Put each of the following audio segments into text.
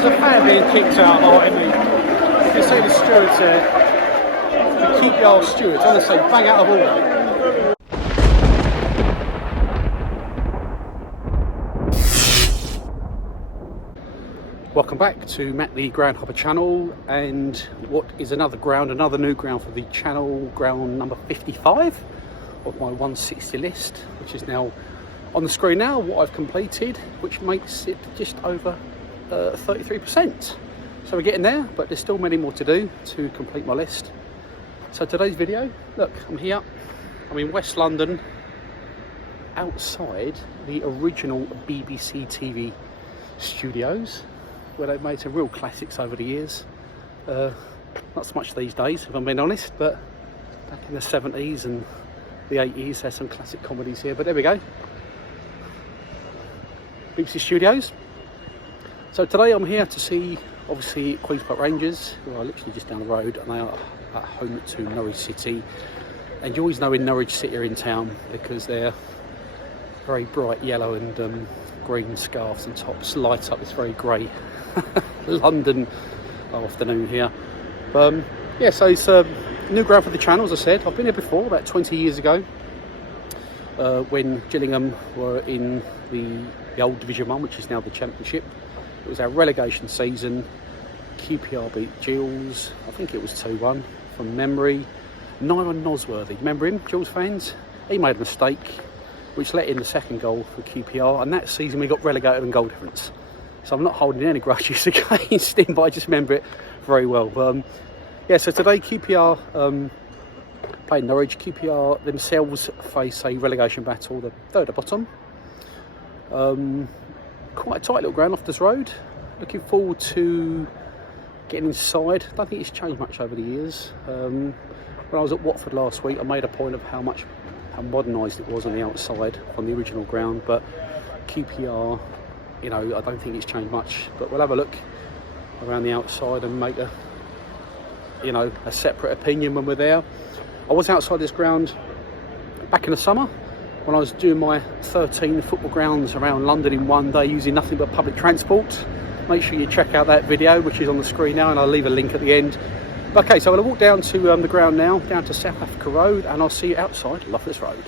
there's a fan being kicked out behind me. You can see the stewards there. The QPR stewards, honestly, bang out of order. Welcome back to Matt the Groundhopper channel, and what is another new ground for the channel, ground number 55 of my 160 list, which is now on the screen now, what I've completed, which makes it just over 33%. So we're getting there, but there's still many more to do to complete my list. So today's video, look, I'm here, I'm in West London, outside the original BBC TV studios, where they've made some real classics over the years. Not so much these days, if I'm being honest, but back in the 70s and the 80s, there's some classic comedies here, but there we go. BBC Studios. So today I'm here to see, obviously, Queen's Park Rangers, who are literally just down the road, and they are at home to Norwich City. And you always know in Norwich City are in town because they're very bright yellow and green scarves and tops light up this very grey London afternoon here. Yeah, so it's a new ground for the channel, as I said. I've been here before, about 20 years ago, when Gillingham were in the old Division 1, which is now the Championship. It was our relegation season. QPR beat Gills, I think it was 2-1 from memory. Nyron Nosworthy, remember him, Gills fans? He made a mistake, which let in the second goal for QPR, and that season we got relegated on goal difference. So I'm not holding any grudges against him, but I just remember it very well. Yeah, so today QPR played Norwich. QPR themselves face a relegation battle, the third at bottom. Quite a tight little ground, Loftus Road. Looking forward to getting inside. I don't think it's changed much over the years. When I was at Watford last week, I made a point of how modernised it was on the outside from the original ground, but QPR, you know, I don't think it's changed much. But we'll have a look around the outside and make a separate opinion when we're there. I was outside this ground back in the summer when I was doing my 13 football grounds around London in one day using nothing but public transport. Make sure you check out that video, which is on the screen now, and I'll leave a link at the end. Okay, so I'm going to walk down to the ground now, down to South Africa Road, and I'll see you outside Loftus Road.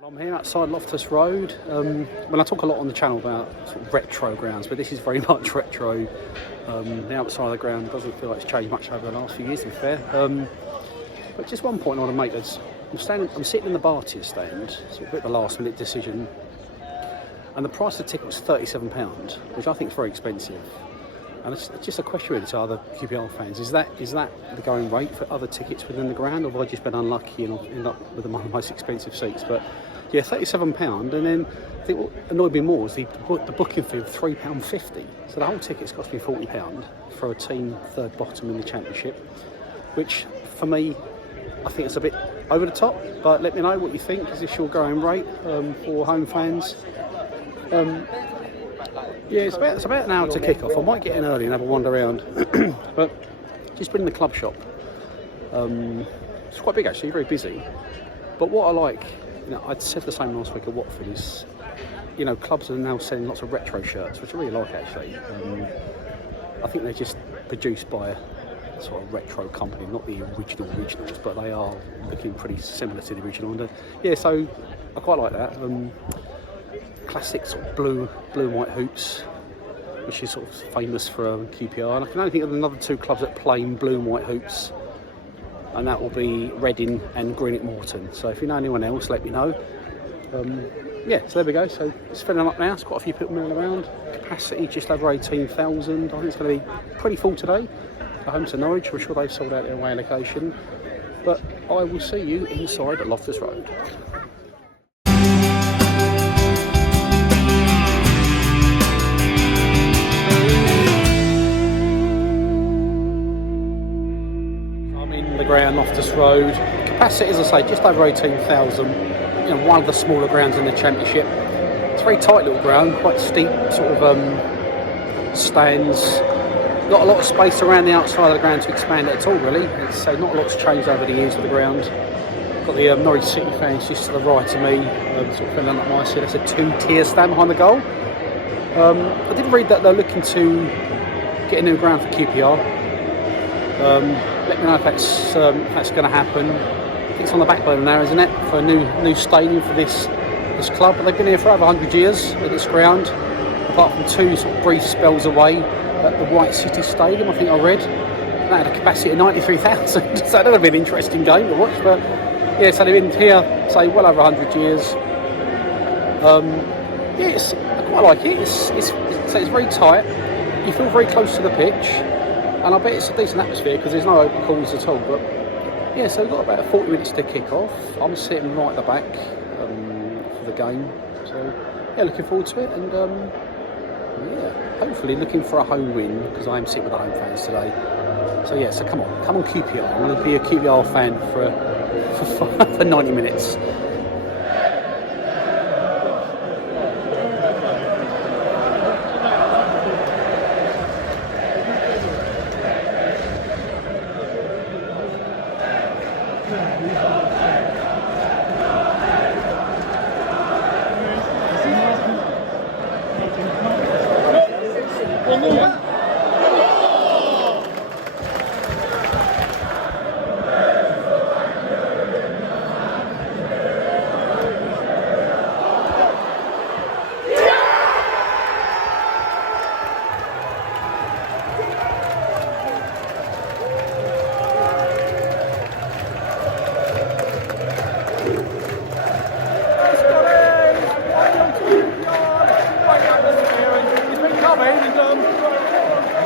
I'm here outside Loftus Road. When I talk a lot on the channel about sort of retro grounds, but this is very much retro. The outside of the ground doesn't feel like it's changed much over the last few years, to be fair. But just one point I want to make is I'm sitting in the Bartier stand, so a bit of a last minute decision, and the price of the ticket was £37, which I think is very expensive. And it's just a question really to other QPR fans. Is that the going rate for other tickets within the ground, or have I just been unlucky and end up with one of the most expensive seats? But yeah, £37, and then I think what annoyed me more was the booking fee of £3.50. So the whole ticket's cost me £40 for a team third bottom in the Championship, which for me, I think it's a bit over the top. But let me know what you think. Is this your going rate for home fans? Yeah, it's about an hour to kick off. I might get in early and have a wander around, but just been in the club shop. It's quite big actually, very busy. But what I like, I'd said the same last week at Watford, is, clubs are now selling lots of retro shirts, which I really like actually. I think they're just produced by a sort of retro company, not the originals, but they are looking pretty similar to the original. And yeah, so I quite like that. Classic sort of blue and white hoops, which is sort of famous for QPR, and I can only think of another two clubs that play in blue and white hoops, and that will be Reading and Greenock Morton. So if you know anyone else, let me know. Yeah, so there we go. So it's filling up now. There's quite a few people milling around. Capacity just over 18,000. I think it's going to be pretty full today. Home to Norwich. We're sure they've sold out their away allocation. But I will see you inside at Loftus Road. I'm in the ground, Loftus Road. Capacity, as I say, just over 18,000. You know, one of the smaller grounds in the Championship. It's a very tight little ground, quite steep, sort of stands. Not a lot of space around the outside of the ground to expand it at all, really. So not a lot's changed over the years of the ground. Got the Norwich City fans just to the right of me, sort of filling up my seat. That's a 2-tier stand behind the goal. I did read that they're looking to get a new ground for QPR. Let me know if that's going to happen. I think it's on the back burner now, isn't it, for a new stadium for this club. But they've been here for over 100 years at this ground, apart from 2 sort of brief spells away at the White City Stadium, I think I read. That had a capacity of 93,000, so that would have been an interesting game to watch. But yeah, so they've been here, say, well over 100 years. I quite like it. It's very tight. You feel very close to the pitch, and I bet it's a decent atmosphere because there's no open corners at all. But yeah, so we've got about 40 minutes to kick off. I'm sitting right at the back for the game, so yeah, looking forward to it. And yeah, hopefully looking for a home win because I am sitting with the home fans today. So yeah, so come on QPR. I'm going to be a QPR fan for 90 minutes.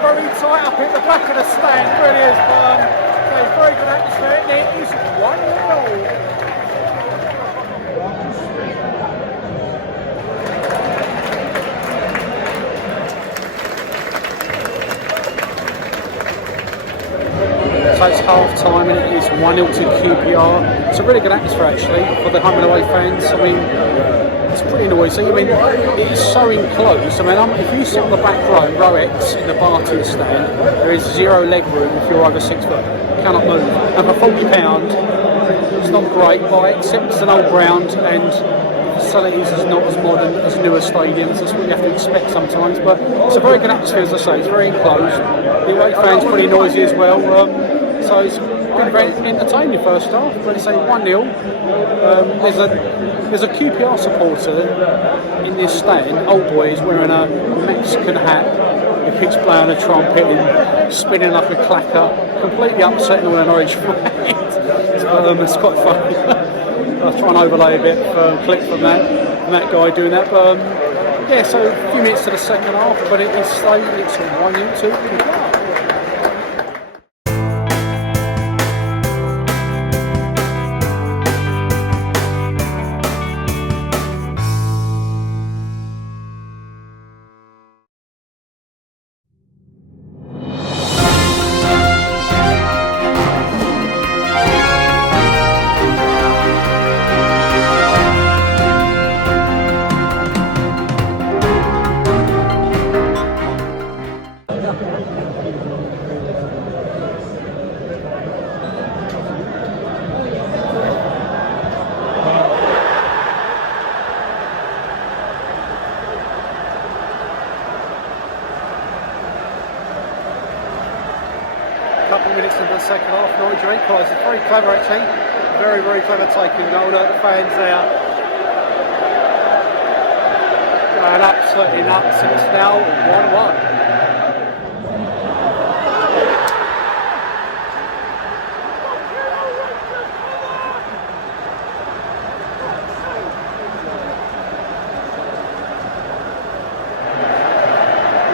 Very tight up at the back of the stand, really is. Very good atmosphere. It is 1-0. So it's half time and it is 1-0 to QPR. It's a really good atmosphere actually for the home and away fans. I mean, it's pretty noisy. I mean, it's so enclosed. I mean, if you sit on the back row X in the Barton stand, there is 0 leg room if you're over 6 foot. You cannot move. And for £40, it's not great, but I accept it's an old ground and facilities is not as modern as newer stadiums. That's what you have to expect sometimes. But it's a very good atmosphere, as I say. It's very enclosed. The away fans pretty noisy as well. So it's been very entertaining first half. But it's 1-0. There's a QPR supporter in this stand. Old boy is wearing a Mexican hat. He keeps playing a trumpet and spinning like a clacker, completely upsetting all the Norwich fans. It's quite funny. I'll try and overlay a bit of clip from that guy doing that. But yeah, so a few minutes to the second half, but it's 1-0 to QPR. Couple of minutes into the second half, Norwich are equalised. It's very clever actually, very, very clever taking goal. The fans there going absolutely nuts. It's now 1-1.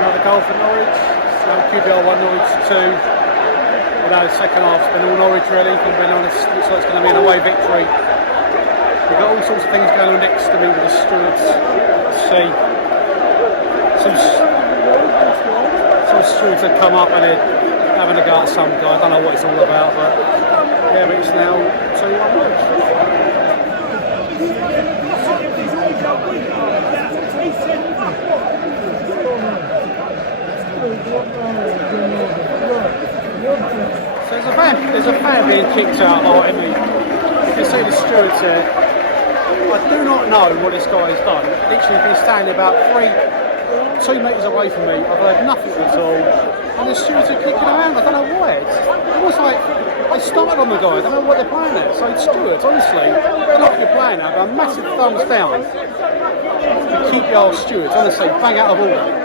Another goal for Norwich. So QPR 1, Norwich 2. Although the second half's been all Norwich really, if I'm being honest. Looks like it's going to be an away victory. We've got all sorts of things going on next to me with the stewards. Let's see. Some stewards have come up and they're having a go at some guy. I don't know what it's all about, but yeah, but it's now 2-1 Norwich. So there's a fan being kicked out behind me. You can see the stewards there. I do not know what this guy has done. Literally been standing about 2 metres away from me. I've heard nothing at all. And the stewards are kicking around. I don't know why. It's almost like they started on the guy. I don't know what they're playing at. So stewards, honestly, they're not you're playing at. A massive thumbs down to keep your stewards. Honestly, bang out of order.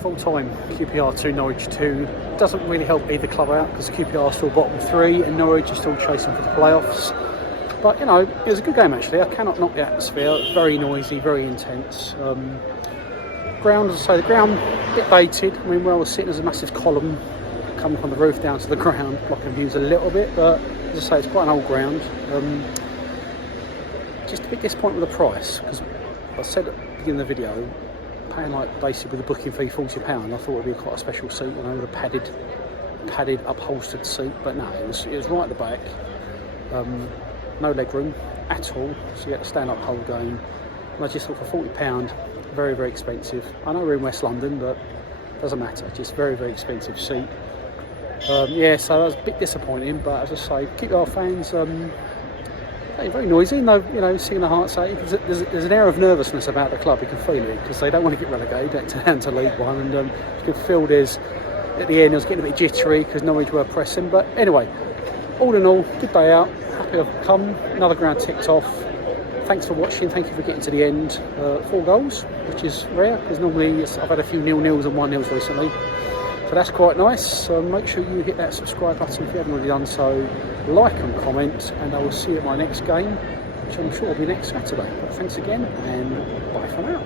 Full time, QPR 2, Norwich 2. Doesn't really help either club out because QPR are still bottom 3 and Norwich is still chasing for the playoffs. But you know, it was a good game actually. I cannot knock the atmosphere. Very noisy, very intense. Ground, as I say, the ground a bit dated. I mean, where I was sitting, there's a massive column coming from the roof down to the ground, blocking views a little bit. But as I say, it's quite an old ground. Just a bit disappointed with the price because I said at the beginning of the video, paying like basically with a booking fee £40, I thought it would be quite a special seat, you know, with a padded upholstered seat, but no, it was right at the back. No leg room at all, so you had to stand up the whole game. And I just thought for £40, very, very expensive. I know we're in West London, but it doesn't matter, just very, very expensive seat. Yeah, so that was a bit disappointing, but as I say, QPR fans, very noisy, you know, singing the heart's sake. There's an air of nervousness about the club, you can feel it, because they don't want to get relegated down to League One, and you could feel there's, at the end, it was getting a bit jittery because Norwich were pressing, but anyway, all in all, good day out, happy I've come, another ground ticked off. Thanks for watching, thank you for getting to the end. 4 goals, which is rare, because normally I've had a few 0-0s and 1-0s recently. So that's quite nice. So make sure you hit that subscribe button if you haven't already done so. Like and comment, and I will see you at my next game, which I'm sure will be next Saturday. But thanks again, and bye for now.